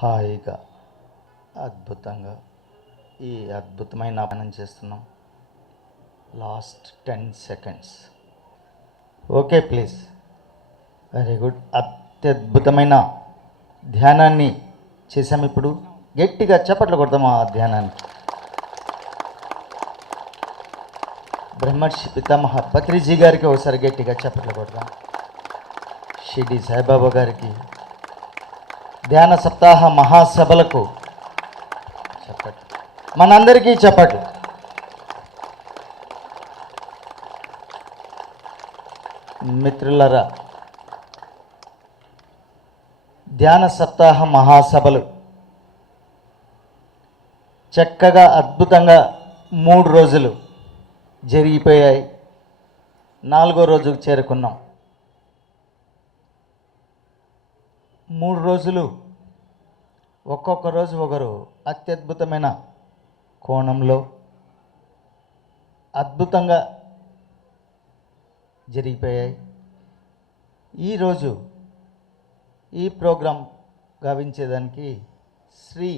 హాయిగా అద్భుతంగా ఈ అద్భుతమైన పని చేస్తున్నాం. Last 10 seconds. Okay please. Very good. అత్యద్భుతమైన ధ్యానాన్ని చేసాము. ఇప్పుడు గట్టిగా చప్పట్లు కొడతాము ఆ ధ్యానానికి. బ్రహ్మర్షి పితామహ పత్రిజీ గారికి ఒకసారి గట్టిగా చప్పట్లు కొడతాం. షిరిడి సాయిబాబా గారికి, ధ్యాన సప్తాహ మహాసభలకు చప్పట్లు, మనందరికీ చప్పట్లు. మిత్రులరా, ధ్యాన సప్తాహ మహాసభలు చక్కగా అద్భుతంగా 3 రోజులు జరిగిపోయాయి. 4వ రోజుకు చేరుకున్నాం. 3 రోజులు ఒక్కొక్క రోజు ఒకరు అత్యద్భుతమైన కోణంలో అద్భుతంగా జరిగిపోయాయి. ఈరోజు ఈ ప్రోగ్రాం గావించేదానికి శ్రీ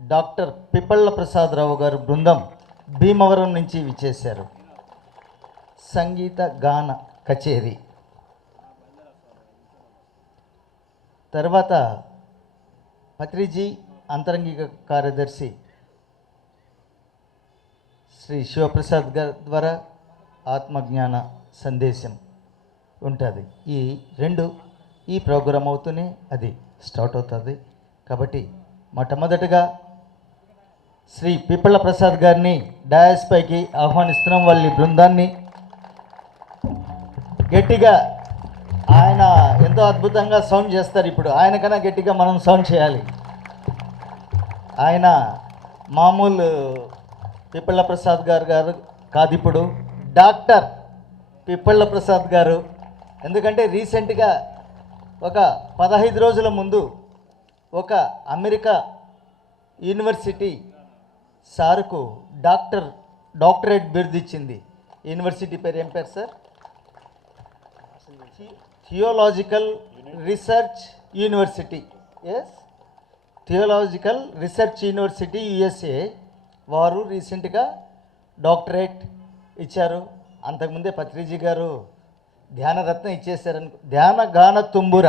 డాక్టర్ పిప్పళ్ళ ప్రసాదరావు గారు బృందం భీమవరం నుంచి విచ్చేశారు. సంగీత గాన కచేరీ తర్వాత పత్రిజీ అంతరంగిక కార్యదర్శి శ్రీ శివప్రసాద్ గారి ద్వారా ఆత్మజ్ఞాన సందేశం ఉంటుంది. ఈ ప్రోగ్రాం అవుతూనే అది స్టార్ట్ అవుతుంది. కాబట్టి మొట్టమొదటిగా శ్రీ పిప్పళ్ళ ప్రసాద్ గారిని డయాస్ పైకి ఆహ్వానిస్తున్నాం. వాళ్ళ బృందాన్ని గట్టిగా, ఆయన ఎంతో అద్భుతంగా సౌండ్ చేస్తారు. ఇప్పుడు ఆయన కన్నా గట్టిగా మనం సౌండ్ చేయాలి. ఆయన మామూలు పిప్పళ్ళ ప్రసాద్ గారు కాదు, ఇప్పుడు డాక్టర్ పిప్పళ్ళ ప్రసాద్ గారు. ఎందుకంటే రీసెంట్గా ఒక 15 రోజుల ముందు ఒక అమెరికా యూనివర్సిటీ సార్కు డాక్టరేట్ బిరుదు ఇచ్చింది. యూనివర్సిటీ పేరు ఏం పేరు sir? Theological research university. Yes, theological research university USA వారు రీసెంట్గా డాక్టరేట్ ఇచ్చారు. అంతకుముందే పత్రిజీ గారు ధ్యానరత్నం ఇచ్చేసారని, ధ్యాన గాన తుంబుర.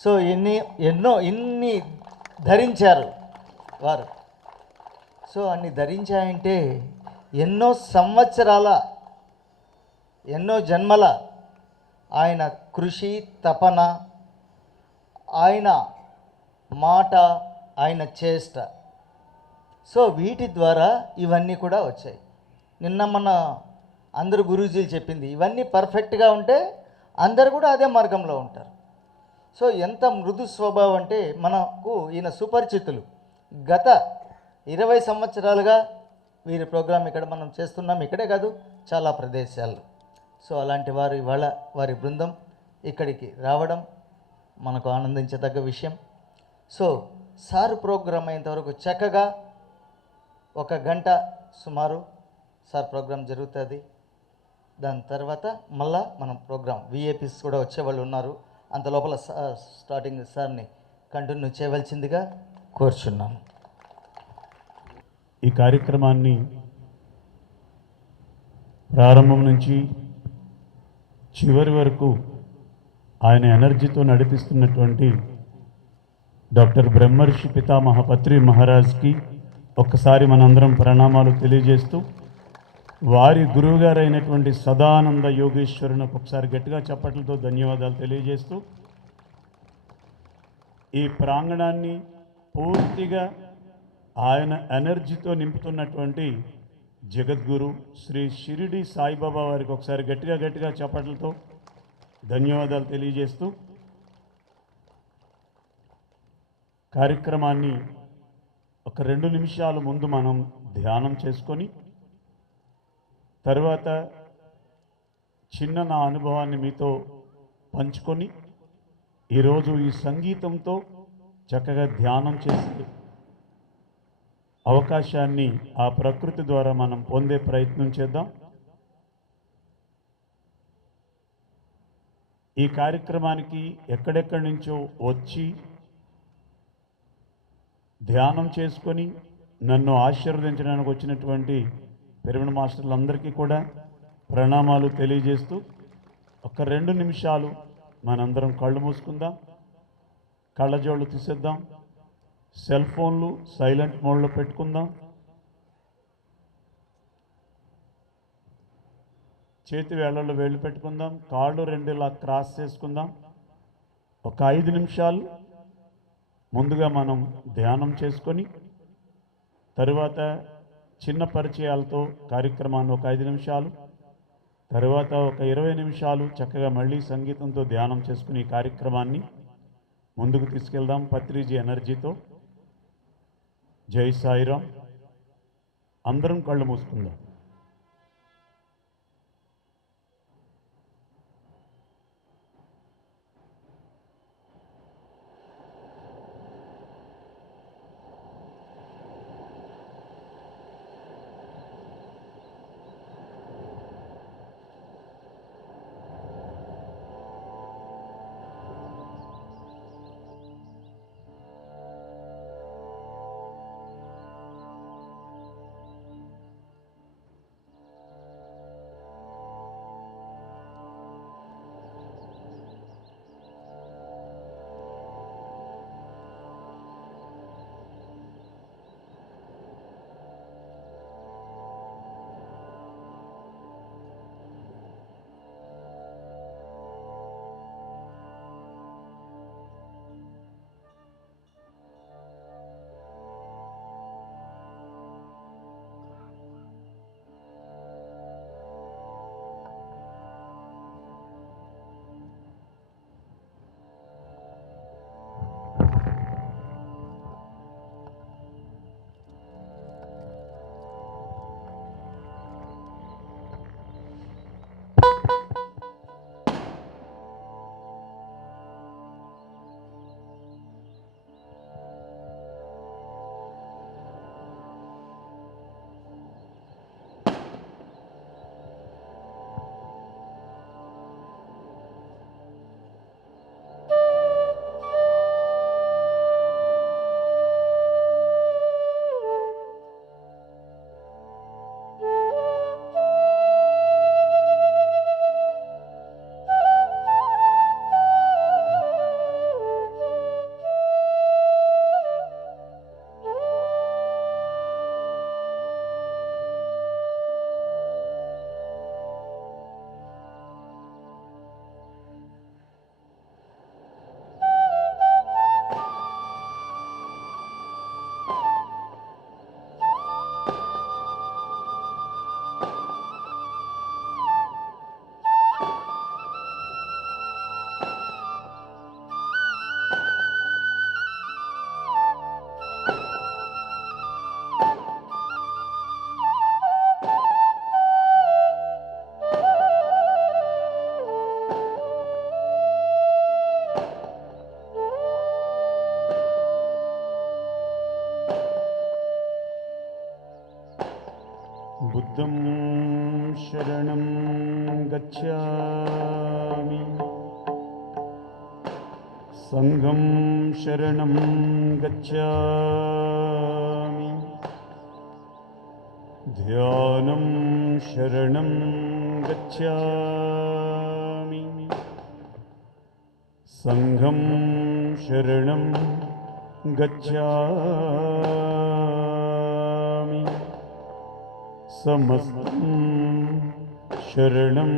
సో ఇన్ని ధరించారు వారు. సో అన్ని ధరించాయంటే ఎన్నో సంవత్సరాల, ఎన్నో జన్మల ఆయన కృషి, తపన, ఆయన మాట, ఆయన చేష్ట. సో వీటి ద్వారా ఇవన్నీ కూడా వచ్చాయి. నిన్న మన అందరు గురూజీలు చెప్పింది, ఇవన్నీ పర్ఫెక్ట్గా ఉంటే అందరు కూడా అదే మార్గంలో ఉంటారు. సో ఎంత మృదు స్వభావం అంటే మనకు ఈయన సుపరిచితులు. గత 20 సంవత్సరాలుగా వీరి ప్రోగ్రాం ఇక్కడ మనం చేస్తున్నాం. ఇక్కడే కాదు, చాలా ప్రదేశాల్లో. సో అలాంటి వారు ఇవాళ వారి బృందం ఇక్కడికి రావడం మనకు ఆనందించదగ్గ విషయం. సో సార్ ప్రోగ్రాం అయ్యేంతవరకు చక్కగా 1 గంట సుమారు సార్ ప్రోగ్రాం జరుగుతుంది. దాని తర్వాత మళ్ళా మనం ప్రోగ్రాం VIPs కూడా వచ్చేవాళ్ళు ఉన్నారు. అంత లోపల స్టార్టింగ్ సార్ని కంటిన్యూ చేయవలసిందిగా కోరుచున్నాను. ఈ కార్యక్రమాన్ని ప్రారంభం నుంచి చివరి వరకు ఆయన ఎనర్జీతో నడిపిస్తున్నటువంటి డాక్టర్ బ్రహ్మర్షి పితామహ పత్రి మహారాజ్కి ఒక్కసారి మనందరం ప్రణామాలు తెలియజేస్తూ, వారి గురువుగారైనటువంటి సదానంద యోగేశ్వరునికి ఒకసారి గట్టిగా చప్పట్లతో ధన్యవాదాలు తెలియజేస్తూ, ఈ ప్రాంగణాన్ని పూర్తిగా ఆయన ఎనర్జీతో నింపుతున్నటువంటి జగద్గురు శ్రీ షిరిడి సాయిబాబా వారికి ఒకసారి గట్టిగా చప్పట్లతో ధన్యవాదాలు తెలియజేస్తూ, కార్యక్రమాన్ని ఒక 2 నిమిషాల ముందు మనం ధ్యానం చేసుకొని, తర్వాత నా అనుభవాన్ని మీతో పంచుకొని, ఈరోజు ఈ సంగీతంతో చక్కగా ధ్యానం చేసే అవకాశాన్ని ఆ ప్రకృతి ద్వారా మనం పొందే ప్రయత్నం చేద్దాం. ఈ కార్యక్రమానికి ఎక్కడెక్కడి నుంచో వచ్చి ధ్యానం చేసుకొని నన్ను ఆశీర్వదించడానికి వచ్చినటువంటి పిరమిడ్ మాస్టర్లందరికీ కూడా ప్రణామాలు తెలియజేస్తూ ఒక 2 నిమిషాలు మనందరం కళ్ళు మూసుకుందాం, కళ్ళజోళ్ళు తీసేద్దాం, సెల్ ఫోన్లు సైలెంట్ మోడ్లో పెట్టుకుందాం, చేతి వేళ్ళల్లో వేళ్ళు పెట్టుకుందాం, కాళ్ళు 2 ఇలా క్రాస్ చేసుకుందాం. ఒక 5 నిమిషాలు ముందుగా మనం ధ్యానం చేసుకొని తరువాత చిన్న పరిచయాలతో కార్యక్రమాన్ని ఒక 5 నిమిషాలు, తరువాత ఒక 20 నిమిషాలు చక్కగా మళ్ళీ సంగీతంతో ధ్యానం చేసుకుని ఈ కార్యక్రమాన్ని ముందుకు తీసుకెళ్దాం పత్రిజీ ఎనర్జీతో. జై సాయిరామ్. అందరం కళ్ళు మూసుకుందాం. बुद्धं शरणं गच्छामि, संघं शरणं गच्छामि, ध्यानं शरणं गच्छामि, संघं शरणं गच्छामि, समस्तं शरणं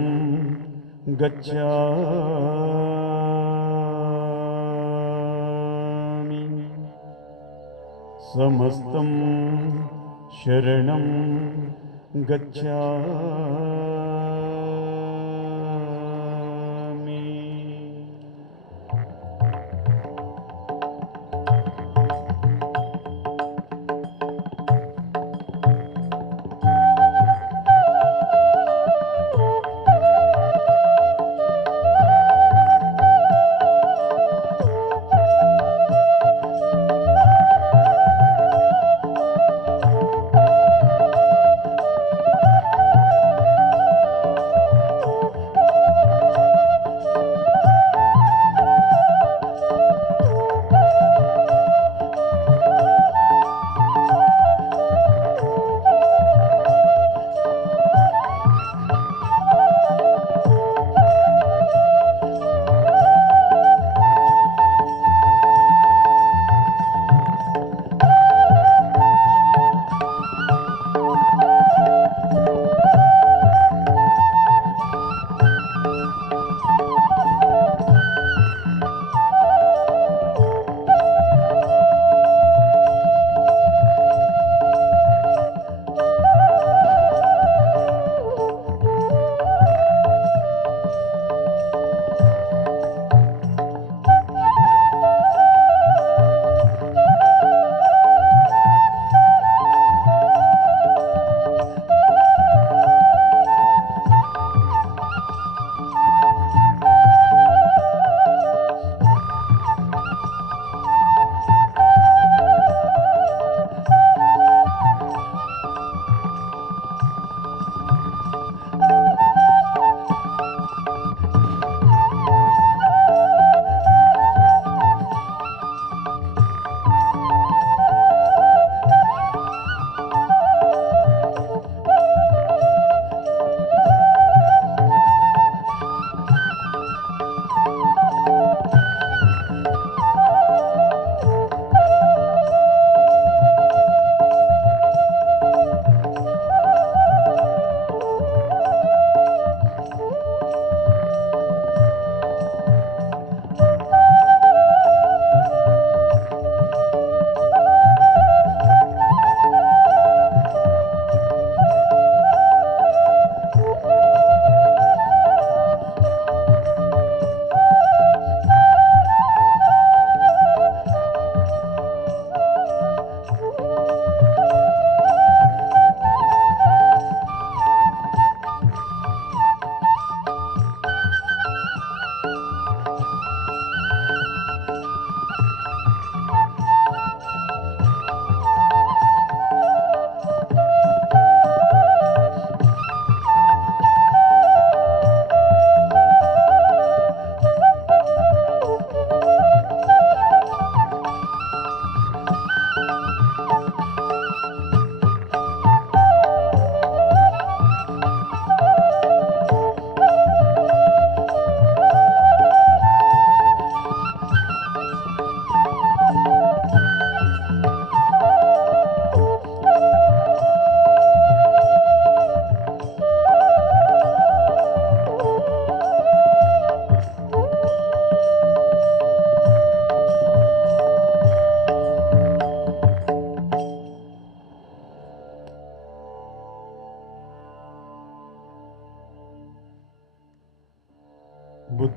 गच्छामि, समस्तं शरणं गच्छामि.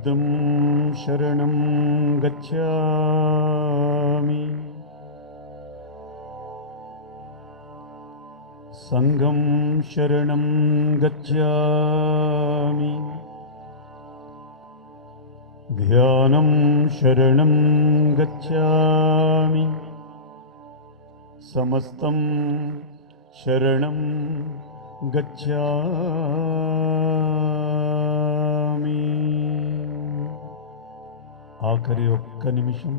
बुद्धं शरणं गच्छामि संघं शरणं गच्छामि ध्यानं शरणं गच्छामि समस्तं शरणं गच्छामि ఆఖరి ఒక్క నిమిషం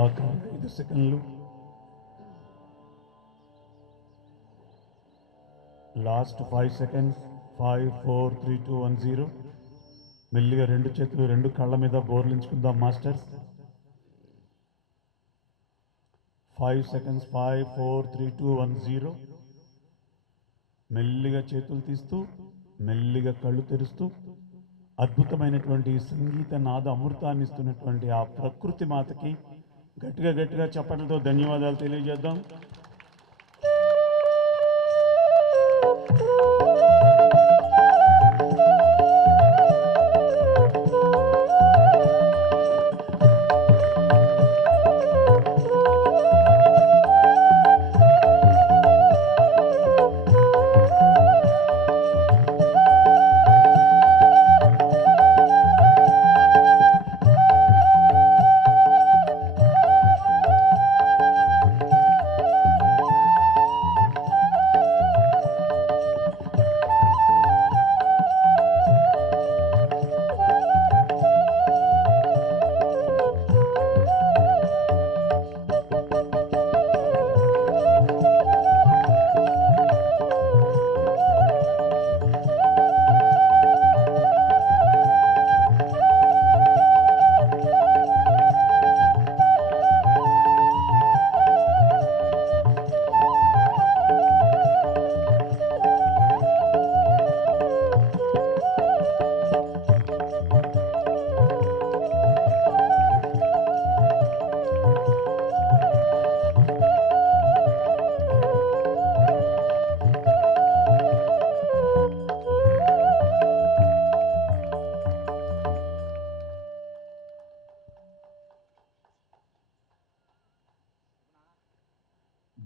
ఆఖరి 5 సెకండ్లు లాస్ట్ 5 సెకండ్స్ 5 4 3 2 1 0 మెల్లిగా రెండు చేతులు రెండు కళ్ళ మీద బోర్లించుకుందాం మాస్టర్స్ 5 సెకండ్స్ 5 4 3 2 1 0 మెల్లిగా చేతులు తీస్తూ మెల్లిగా కళ్ళు తెరుస్తూ అద్భుతమైనటువంటి సంగీత నాద అమృతాన్ని ఇస్తున్నటువంటి ఆ ప్రకృతి మాతకి గట్టిగా గట్టిగా చప్పట్లతో ధన్యవాదాలు తెలియజేద్దాం.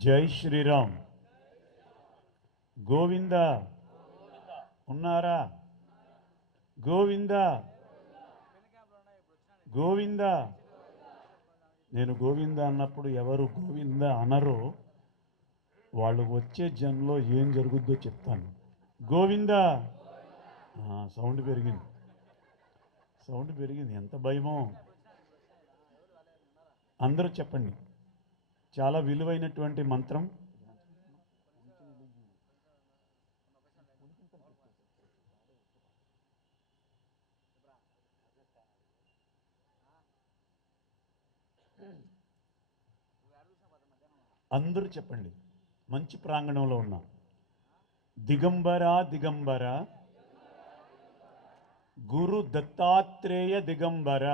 జై శ్రీరామ్. గోవింద ఉన్నారా? గోవింద గోవింద. నేను గోవింద అన్నప్పుడు ఎవరు గోవింద అనరో వాళ్ళు వచ్చే జన్మలో ఏం జరుగుద్దో చెప్తాను. గోవింద. సౌండ్ పెరిగింది, సౌండ్ పెరిగింది. ఎంత భయమో. అందరూ చెప్పండి. చాలా విలువైనటువంటి మంత్రం. అందరూ చెప్పండి. మంచి ప్రాంగణంలో ఉన్నా. దిగంబర దిగంబర గురు దత్తాత్రేయ దిగంబర.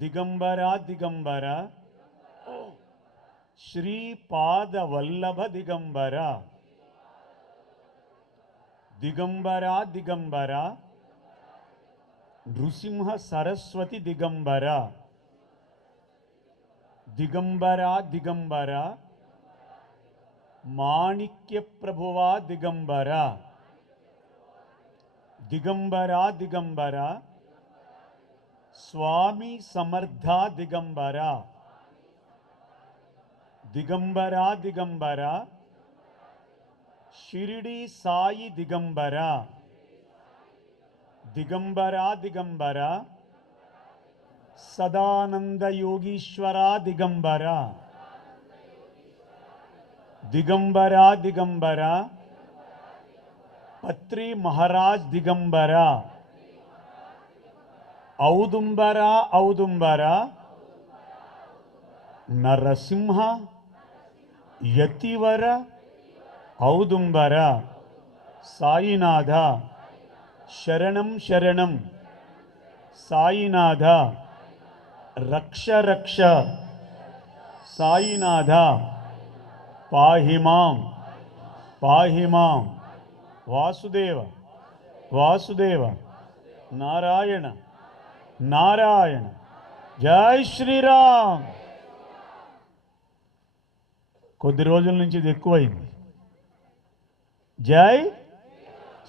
దిగంబర దిగంబర శ్రీపాద వల్లభ దిగంబర. దిగంబర దిగంబర నృసింహ సరస్వతి దిగంబర. దిగంబర దిగంబర మాణిక్య ప్రభువా దిగంబర. దిగంబర దిగంబర స్వామి సమర్థ దిగంబర. దిగంబర దిగంబర షిరిడి సాయి దిగంబర. దిగంబర దిగంబర సదానంద యోగీశ్వర దిగంబర. దిగంబర దిగంబర పత్రి మహారాజ్ దిగంబర. ఔదుంబర ఔదుంబర నరసింహ యతివర ఔదుంబర. సాయినాథ శరణం శరణం. సాయినాథ రక్ష రక్ష. సాయినాథ పాహిమాం పాహిమాం. వాసుదేవ వాసుదేవ నారాయణ నారాయణ. జై శ్రీరామ్. కొద్ది రోజుల నుంచి ఇది ఎక్కువైంది. జై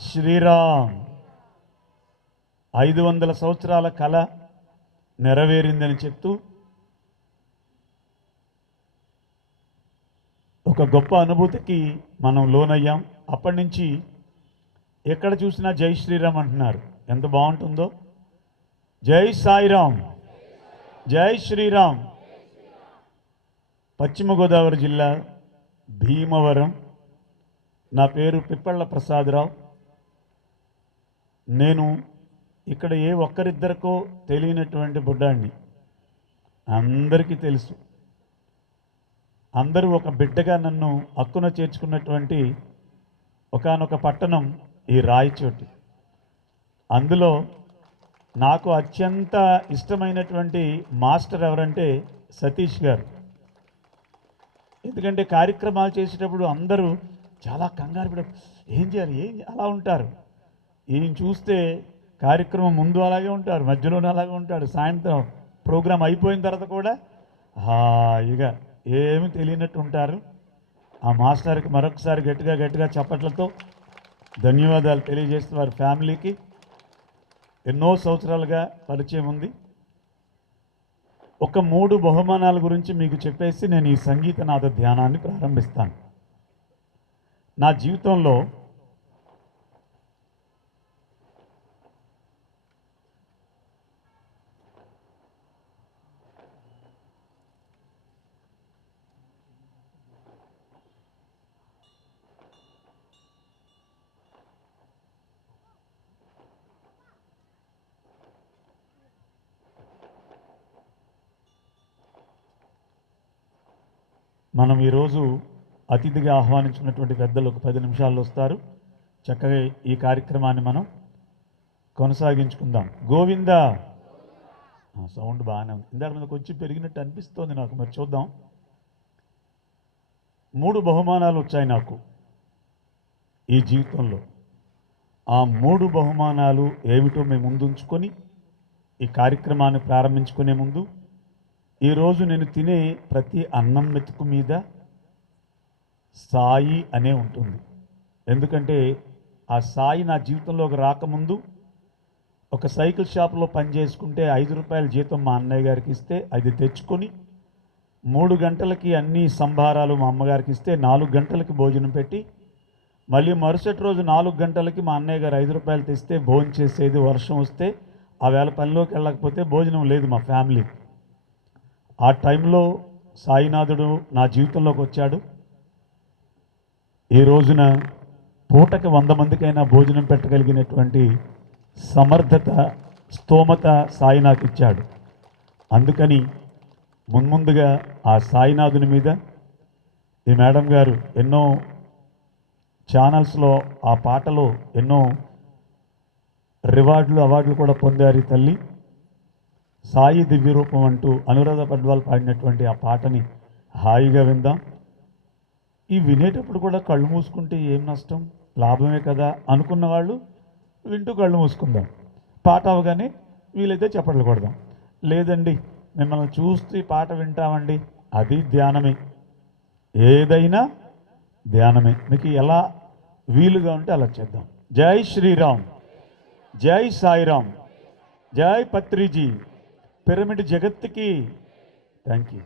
శ్రీరామ్. 500 సంవత్సరాల కళ నెరవేరిందని చెప్తూ ఒక గొప్ప అనుభూతికి మనం లోనయ్యాం. అప్పటి నుంచి ఎక్కడ చూసినా జై శ్రీరామ్ అంటున్నారు. ఎంత బాగుంటుందో. జై సాయిరామ్. జై శ్రీరామ్. పశ్చిమ గోదావరి జిల్లా భీమవరం. నా పేరు పిప్పళ్ళ ప్రసాదరావు. నేను ఇక్కడ ఏ ఒక్కరిద్దరికో తెలియనటువంటి బుడ్డాన్ని. అందరికీ తెలుసు. అందరూ ఒక బిడ్డగా నన్ను హక్కున చేర్చుకున్నటువంటి ఒకానొక పట్టణం ఈ రాయచోటి. అందులో నాకు అత్యంత ఇష్టమైనటువంటి మాస్టర్ ఎవరంటే సతీష్ గారు. ఎందుకంటే కార్యక్రమాలు చేసేటప్పుడు అందరూ చాలా కంగారు పడ ఏం చేయాలి అలా ఉంటారు. ఈయన చూస్తే కార్యక్రమం ముందు అలాగే ఉంటారు, మధ్యలోనే అలాగే ఉంటాడు. సాయంత్రం ప్రోగ్రాం అయిపోయిన తర్వాత కూడా హాయిగా ఏమి తెలియనట్టు ఉంటారు. ఆ మాస్టర్కి మరొకసారి గట్టిగా గట్టిగా చప్పట్లతో ధన్యవాదాలు తెలియజేస్తూ వారి ఫ్యామిలీకి ఎన్నో సంవత్సరాలుగా పరిచయం ఉంది. ఒక 3 బహుమానాల గురించి మీకు చెప్పేసి నేను ఈ సంగీతనాద ధ్యానాన్ని ప్రారంభిస్తాను. నా జీవితంలో మనం ఈరోజు అతిథిగా ఆహ్వానించినటువంటి పెద్దలు ఒక 10 నిమిషాల్లో వస్తారు. చక్కగా ఈ కార్యక్రమాన్ని మనం కొనసాగించుకుందాం. గోవింద. సౌండ్ బాగానే ఉంది. ఇందాక మీద కొంచెం పెరిగినట్టు అనిపిస్తోంది నాకు. మరి చూద్దాం. 3 బహుమానాలు వచ్చాయి నాకు ఈ జీవితంలో. ఆ 3 బహుమానాలు ఏమిటో మేము ముందుంచుకొని ఈ కార్యక్రమాన్ని ప్రారంభించుకునే ముందు ఈరోజు నేను తినే ప్రతి అన్నం మెతుకు మీద సాయి అనే ఉంటుంది. ఎందుకంటే ఆ సాయి నా జీవితంలోకి రాకముందు ఒక సైకిల్ షాప్లో పని చేసుకుంటే 5 రూపాయల జీతం మా అన్నయ్య గారికి ఇస్తే అది తెచ్చుకొని 3 గంటలకి అన్ని సంభారాలు మా అమ్మగారికి ఇస్తే 4 గంటలకి భోజనం పెట్టి మళ్ళీ మరుసటి రోజు 4 గంటలకి మా అన్నయ్య గారు 5 రూపాయలు తెస్తే భోజనం చేసేది. వర్షం వస్తే ఆ వేళ పనిలోకి వెళ్ళకపోతే భోజనం లేదు మా ఫ్యామిలీ. ఆ టైంలో సాయినాథుడు నా జీవితంలోకి వచ్చాడు. ఈ రోజున పూటకి 100 మందికైనా భోజనం పెట్టగలిగినటువంటి సమర్థత, స్తోమత సాయి నాకు ఇచ్చాడు. అందుకని మున్ముందుగా ఆ సాయినాథుని మీద ఈ మేడం గారు ఎన్నో ఛానల్స్లో ఆ పాటలో ఎన్నో అవార్డులు కూడా పొందారు ఈ తల్లి. సాయి దివ్య రూపం అంటూ అనురాధ పడ్వాల్ పాడినటువంటి ఆ పాటని హాయిగా విందాం. ఈ వినేటప్పుడు కూడా కళ్ళు మూసుకుంటే ఏం నష్టం, లాభమే కదా అనుకున్న వాళ్ళు వింటూ కళ్ళు మూసుకుందాం. పాట అవగానే వీలైతే చప్పట్లు కొడదాం. లేదండి మిమ్మల్ని చూస్తూ ఈ పాట వింటామండి, అది ధ్యానమే. ఏదైనా ధ్యానమే. మీకు ఎలా వీలుగా ఉంటే అలా చేద్దాం. జై శ్రీరామ్, జై సాయిరామ్, జై పత్రిజీ, పిరమిడ్ జగత్తుకి. Thank you.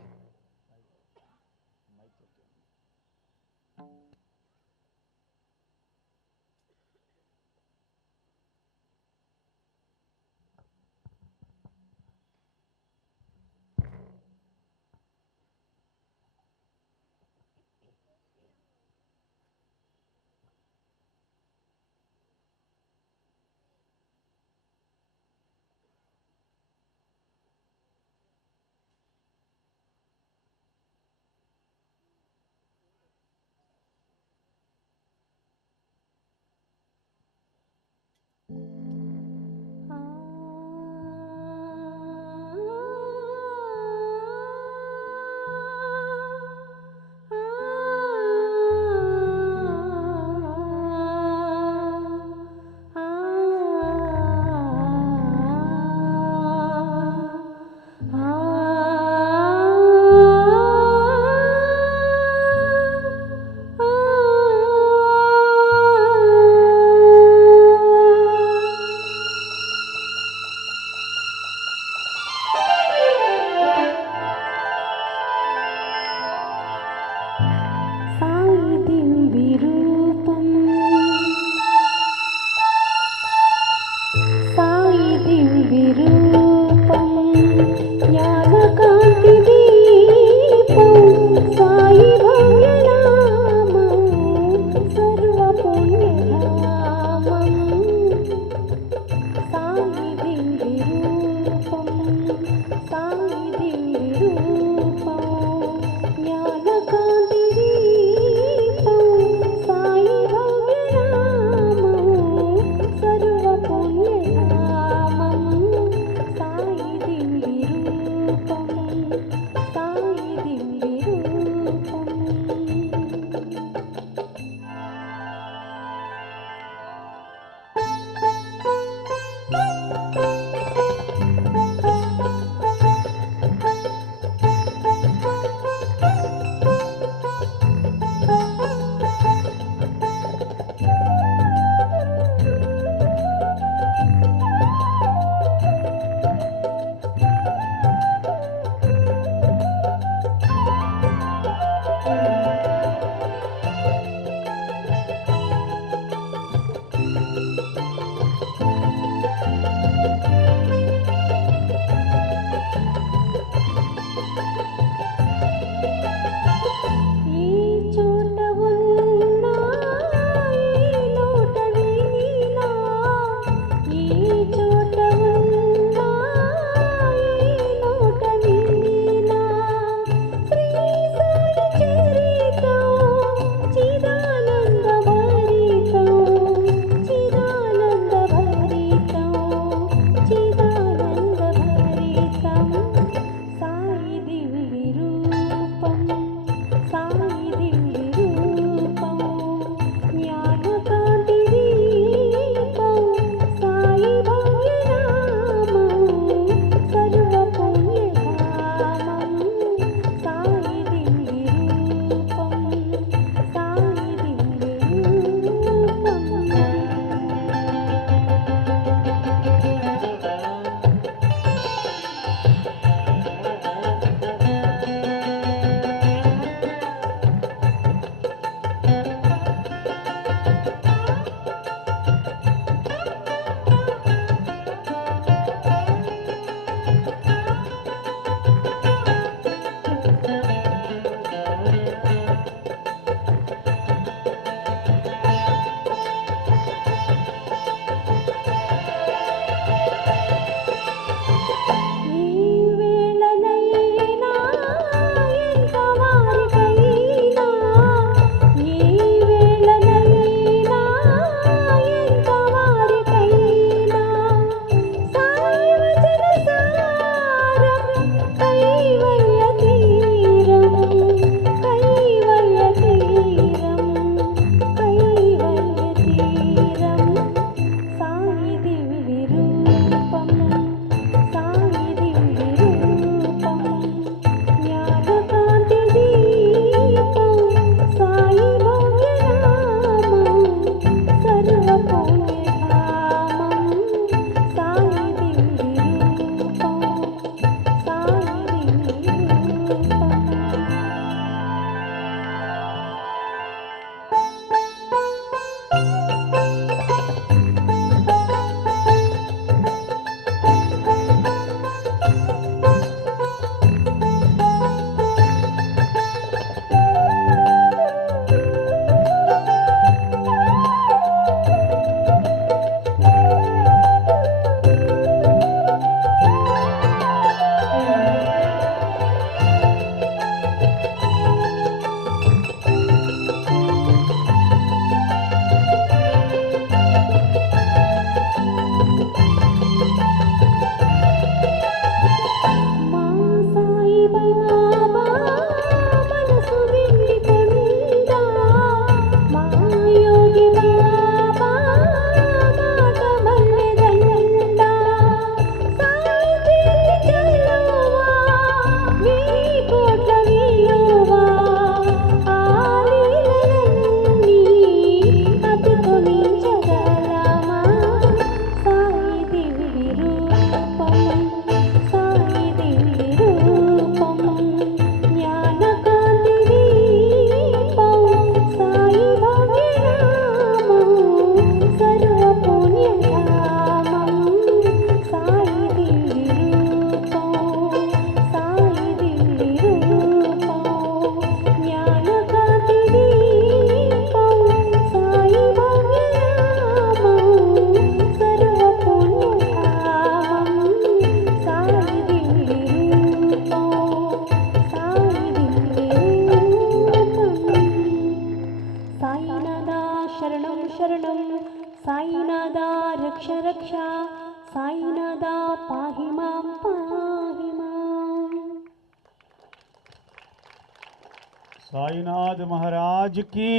సాయినాథ్ మహారాజ్ కి,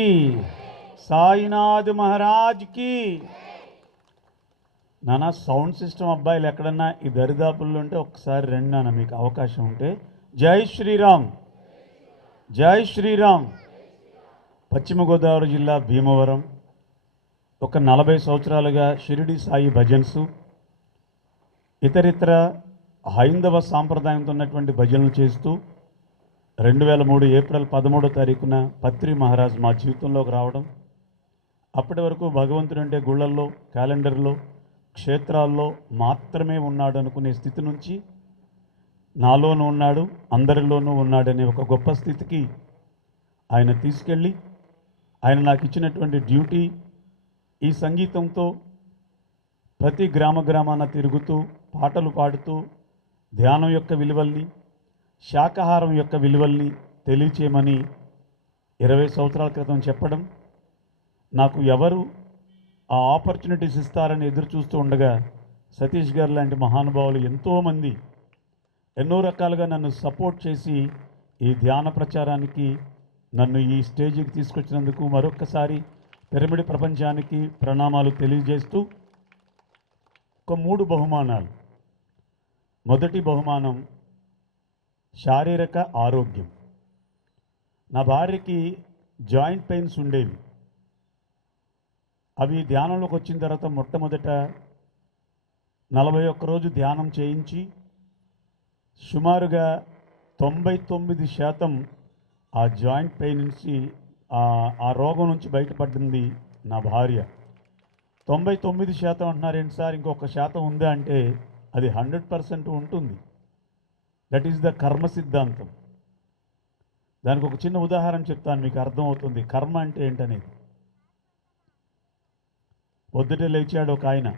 సాయినాథ్ మహారాజ్ కి. నాన్న సౌండ్ సిస్టమ్ అబ్బాయిలు ఎక్కడన్నా ఈ దరిదాపుల్లో ఉంటే ఒక్కసారి రండి నాన్న, మీకు అవకాశం ఉంటే. జై శ్రీరామ్, జై శ్రీరామ్. పశ్చిమ గోదావరి జిల్లా భీమవరం ఒక 40 సంవత్సరాలుగా షిరిడి సాయి భజన్సు, ఇతరితర హైందవ సాంప్రదాయంతో ఉన్నటువంటి భజనలు చేస్తూ 2003 ఏప్రిల్ 13వ తారీఖున పత్రి మహారాజ్ మా జీవితంలోకి రావడం. అప్పటి వరకు భగవంతుడు అంటే గుళ్ళల్లో, క్యాలెండర్లో, క్షేత్రాల్లో మాత్రమే ఉన్నాడు అనుకునే స్థితి నుంచి నాలోనూ ఉన్నాడు, అందరిలోనూ ఉన్నాడనే ఒక గొప్ప స్థితికి ఆయన తీసుకెళ్ళి, ఆయన నాకు ఇచ్చినటువంటి డ్యూటీ ఈ సంగీతంతో ప్రతి గ్రామాన తిరుగుతూ పాటలు పాడుతూ ధ్యానం యొక్క విలువల్ని, శాకాహారం యొక్క విలువల్ని తెలియచేయమని 20 సంవత్సరాల క్రితం చెప్పడం, నాకు ఎవరు ఆ ఆపర్చునిటీస్ ఇస్తారని ఎదురు చూస్తూ ఉండగా సతీష్ గారు లాంటి మహానుభావులు ఎంతోమంది ఎన్నో రకాలుగా నన్ను సపోర్ట్ చేసి ఈ ధ్యాన ప్రచారానికి నన్ను ఈ స్టేజికి తీసుకొచ్చినందుకు మరొక్కసారి పిరమిడ్ ప్రపంచానికి ప్రణామాలు తెలియజేస్తూ ఒక 3 బహుమానాలు. మొదటి బహుమానం శారీరక ఆరోగ్యం. నా భార్యకి జాయింట్ పెయిన్స్ ఉండేవి. అవి ధ్యానంలోకి వచ్చిన తర్వాత మొట్టమొదట 41 రోజు ధ్యానం చేయించి సుమారుగా 99% ఆ జాయింట్ పెయిన్ నుంచి ఆ రోగం నుంచి బయటపడింది నా భార్య. 99% అంటున్నారేంటి సార్, ఇంకొక శాతం ఉందా అంటే అది 100% ఉంటుంది. దట్ ఈస్ ద కర్మ సిద్ధాంతం. దానికి ఒక చిన్న ఉదాహరణ చెప్తాను, మీకు అర్థమవుతుంది కర్మ అంటే ఏంటనేది. పొద్దుటే లేచాడు ఒక ఆయన,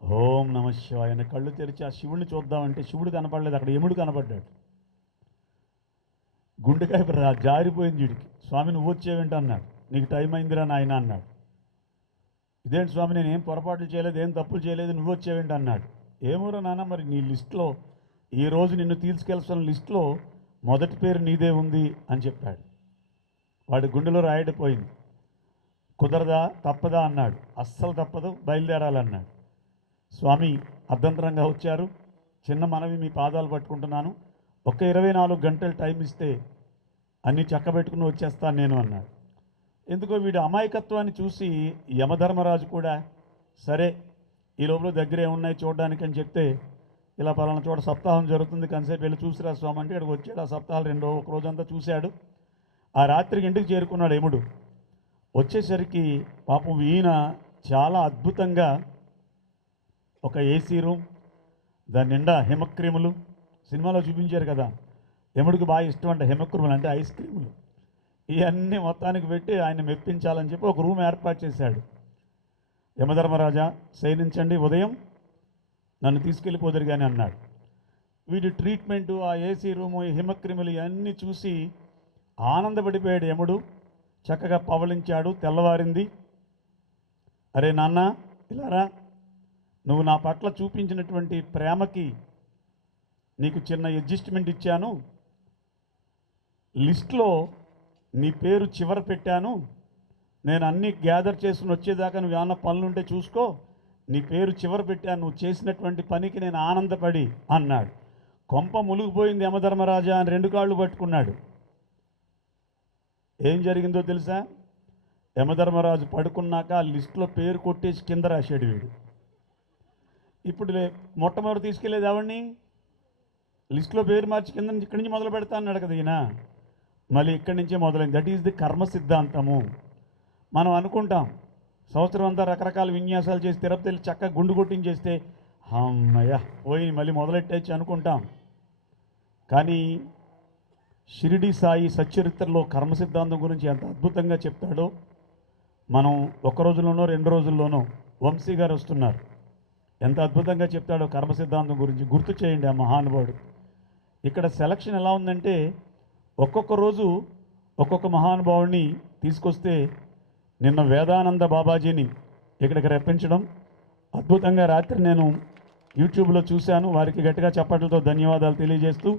ఓం నమ శివాయ, ఆయన కళ్ళు తెరిచి ఆ శివుడిని చూద్దామంటే శివుడు కనపడలేదు, అక్కడ యముడు కనపడ్డాడు. గుండెకాయ జారిపోయింది వీడికి. స్వామి నువ్వు వచ్చేవేంటి అన్నాడు. నీకు టైం అయిందిరా నాయన అన్నాడు. ఇదేంటి స్వామి, నేను ఏం పొరపాట్లు చేయలేదు, ఏం తప్పులు చేయలేదు, నువ్వు వచ్చేవేంటి అన్నాడు. ఏమోరా నాన్న, మరి నీ లిస్టులో ఈరోజు నిన్ను తీసుకెళ్తున్న లిస్టులో మొదటి పేరు నీదే ఉంది అని చెప్పాడు. వాడి గుండెలో రాయడిపోయింది. కుదరదా, తప్పదా అన్నాడు. అస్సలు తప్పదు, బయలుదేరాలన్నాడు. స్వామి అర్ధంతరంగా వచ్చారు. చిన్న మనవి, మీ పాదాలు పట్టుకుంటున్నాను, ఒక 24 గంటలు టైం ఇస్తే అన్నీ చక్కబెట్టుకుని వచ్చేస్తాను నేను అన్నాడు. ఎందుకో వీడి అమాయకత్వాన్ని చూసి యమధర్మరాజు కూడా సరే ఈ లోపల దగ్గరే ఉన్నాయి చూడడానికి అని చెప్తే, ఇలా పలానా చోట సప్తాహం జరుగుతుంది కాసేపు వెళ్ళి చూసిరా స్వామి అంటే ఇక్కడికి వచ్చాడు. ఆ సప్తాహాలు ఒక రోజంతా చూశాడు. ఆ రాత్రికి ఇంటికి చేరుకున్నాడు యముడు. వచ్చేసరికి పాపం ఈయన చాలా అద్భుతంగా ఒక ఏసీ రూమ్, దాని నిండా హిమక్రీములు, సినిమాలో చూపించారు కదా, యముడికి బాగా ఇష్టం అంట హిమక్రీములు అంటే ఐస్ క్రీములు, ఇవన్నీ మొత్తానికి పెట్టి ఆయన మెప్పించాలని చెప్పి ఒక రూమ్ ఏర్పాటు చేశాడు. యమధర్మరాజా శయనించండి, ఉదయం నన్ను తీసుకెళ్ళిపోదురు కానీ అన్నాడు. వీడి ట్రీట్మెంటు, ఆ ఏసీ రూము, ఈ హిమక్రిములు ఇవన్నీ చూసి ఆనందపడిపోయాడు యముడు. చక్కగా పవళించాడు. తెల్లవారింది. అరే నాన్న ఇలారా, నువ్వు నా పట్ల చూపించినటువంటి ప్రేమకి నీకు చిన్న అడ్జస్ట్మెంట్ ఇచ్చాను, లిస్ట్లో నీ పేరు చివర పెట్టాను, నేను అన్నీ గ్యాదర్ చేసుకుని వచ్చేదాకా నువ్వు ఏమన్నా పనులుంటే చూసుకో, నీ పేరు చివర పెట్టాను, నువ్వు చేసినటువంటి పనికి నేను ఆనందపడి అన్నాడు. కొంప మునిగిపోయింది యమధర్మరాజా అని 2 కాళ్ళు పట్టుకున్నాడు. ఏం జరిగిందో తెలుసా? యమధర్మరాజు పడుకున్నాక ఆ లిస్టులో పేరు కొట్టేసి కింద రాశాడు వీడు. ఇప్పుడు మొట్టమొదటి తీసుకెళ్ళేది ఎవరిని? లిస్టులో పేరు మార్చి కింద నుంచి ఇక్కడి నుంచి మొదలు పెడతా అన్నాడు కదా ఈయన. మళ్ళీ ఇక్కడి నుంచే మొదలైంది. దట్ ఈజ్ ది కర్మ సిద్ధాంతము. మనం అనుకుంటాం సంవత్సరం అంతా రకరకాల విన్యాసాలు చేసి తిరుపతి వెళ్ళి చక్కగా గుండు కొట్టించేస్తే అమ్మయ్య పోయి మళ్ళీ మొదలెట్టేసి అనుకుంటాం. కానీ షిరిడి సాయి సచ్చరిత్రలో కర్మ సిద్ధాంతం గురించి ఎంత అద్భుతంగా చెప్తాడో, మనం 1 రోజులోనో 2 రోజుల్లోనో వంశీ గారు వస్తున్నారు, ఎంత అద్భుతంగా చెప్తాడో కర్మ సిద్ధాంతం గురించి గుర్తు చేయండి ఆ మహానుభావుడు. ఇక్కడ సెలక్షన్ ఎలా ఉందంటే ఒక్కొక్క రోజు ఒక్కొక్క మహానుభావుడిని తీసుకొస్తే నిన్న వేదానంద బాబాజీని ఇక్కడికి రప్పించడం అద్భుతంగా రాత్రి నేను యూట్యూబ్లో చూశాను. వారికి గట్టిగా చప్పట్లతో ధన్యవాదాలు తెలియజేస్తూ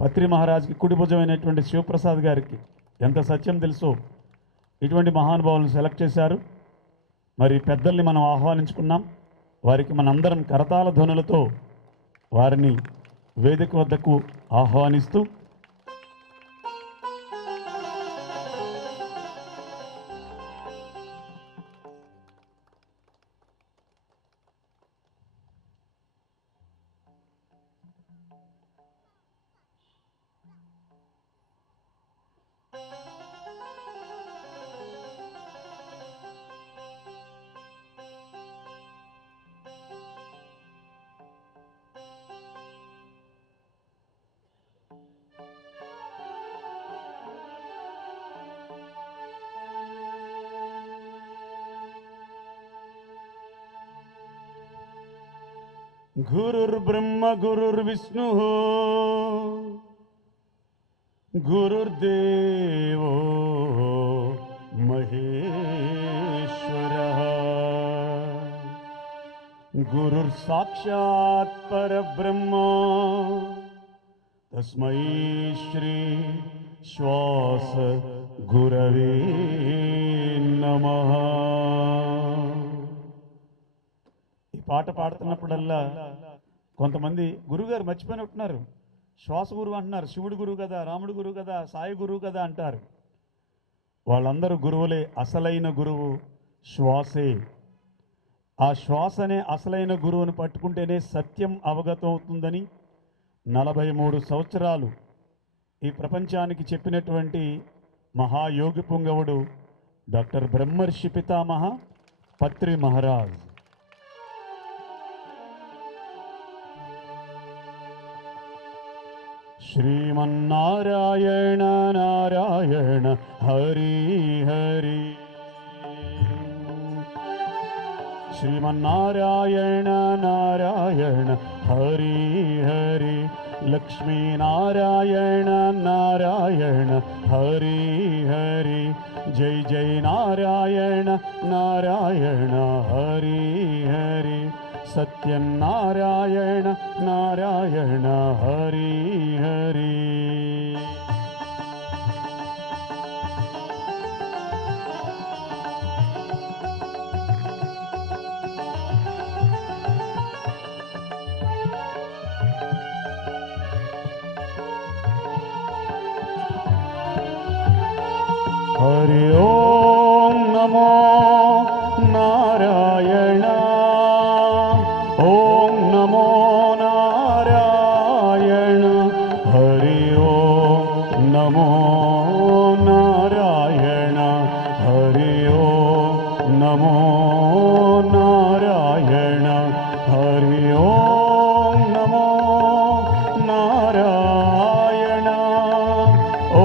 పత్రి మహారాజ్కి కుడి భుజమైనటువంటి శివప్రసాద్ గారికి ఎంత సత్యం తెలుసో ఇటువంటి మహానుభావులను సెలెక్ట్ చేశారు. మరి పెద్దల్ని మనం ఆహ్వానించుకున్నాం. వారికి మనందరం కరతాళ ధ్వనులతో వారిని వేదిక వద్దకు ఆహ్వానిస్తూ గురుర్బ్రహ్మ గురుర్విష్ణుః గురుర్దేవో మహేశ్వరః గురుర్ సాక్షాత్ పరబ్రహ్మ తస్మై శ్రీ శ్వాస గురవే నమః. ఈ పాట పాడుతున్నప్పుడల్లా కొంతమంది గురువుగారు మర్చిపోయినట్టున్నారు. శ్వాస గురువు అంటున్నారు. శివుడు గురువు కదా, రాముడు గురువు కదా, సాయి గురువు కదా అంటారు. వాళ్ళందరూ గురువులే. అసలైన గురువు శ్వాసే. ఆ శ్వాసనే అసలైన గురువుని పట్టుకుంటేనే సత్యం అవగతం అవుతుందని 43 సంవత్సరాలు ఈ ప్రపంచానికి చెప్పినటువంటి మహాయోగి పుంగవుడు డాక్టర్ బ్రహ్మర్షి పితామహ పత్రి మహారాజ్. శ్రీమన్నారాయణ నారాయణ హరి హరి, శ్రీమన్నారాయణ నారాయణ హరి హరి, లక్ష్మీనారాయణ నారాయణ హరి హరి, జై జై నారాయణ నారాయణ హరి హరి, సత్యనారాయణ నారాయణ హరి హరి. హరి ఓం నమో నారాయణ, ఓం నమో నారాయణ, హరి ఓం నమో నారాయణ, హరి ఓం నమో నారాయణ, హరి ఓం నమో నారాయణ,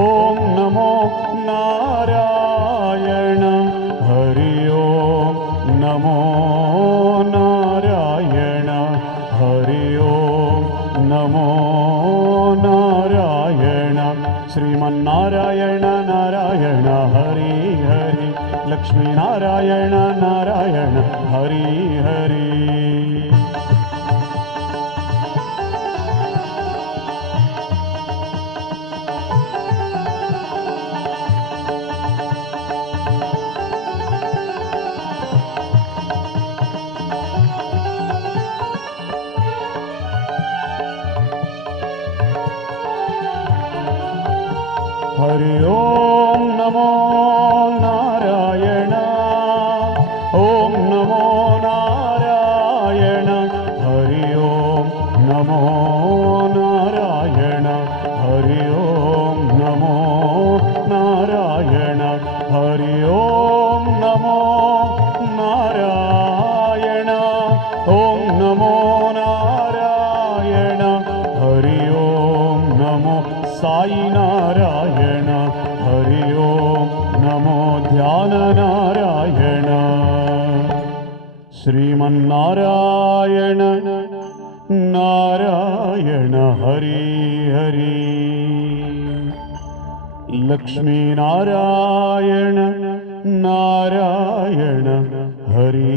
ఓం నమో నారాయణ, హరి ఓం నమో నారాయణ, హరి ఓం నమో నారాయణ, శ్రీమన్నారాయణ నారాయణ హరి హరి, లక్ష్మీనారాయణ నారాయణ హరి హరి. హరి ఓం నమో నారాయణ, ఓం నమో నారాయణ, హరి ఓం నమో నారాయణ, హరి ఓం నమో నారాయణ, హరి ఓం నమో నారాయణ, ఓం నమో నారాయణ, హరి ఓం నమో సాయి నారాయణ, హరి ఓం నమో ధ్యాన నారాయణ, శ్రీమన్నారాయణ నారాయణ హరి హరి, లక్ష్మీనారాయణ నారాయణ హరి